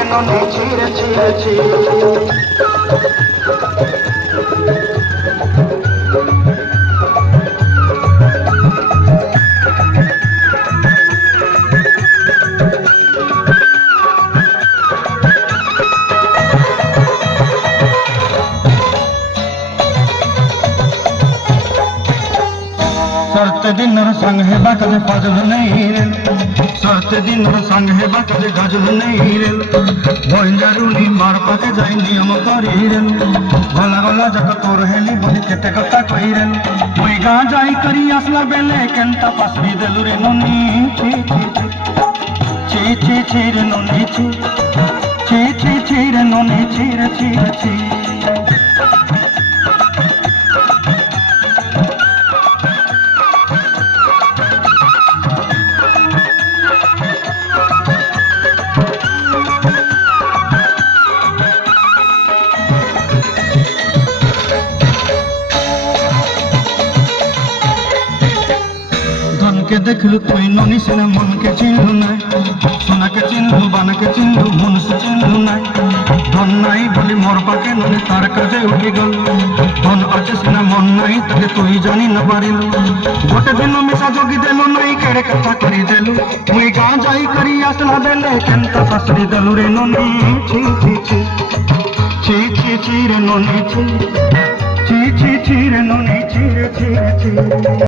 রে ননি ছিড়ে ছিড়ে ছি सरते दिन संग है कदे फजल नहीं रे सरते दिन संग है कदे गजल नहीं रे भइलारुनी मार पाके जाई नियम करी रे गला गला जक तोर हेली बनी केते कथा कही रे मुई गा जाई करी असला बेले केंता पासरी देलु रे ननी ची ची ची ची रे ननी ची ची ची ची रे ननी ची रे ची रे ची के देखलु तुई ननी सिने मन के चिन्हु नाई सोना के चिन्हु बान के चिन्हु मन से चिन्हु नाई धन नाई बोली मोर पाके ननी तार काजे उठी गल धन अच्छे सिने मन नाई तके तुई जानी न पारिलु गोटे दिन मिसा जोगी देलु नाई केड़े कथा करी देलु मुई गा जाई करी आसला बेले केंता फसरी देलु रे ननी ची ची ची ची ची ची रे ननी ची ची ची ची रे ननी ची रे ची ची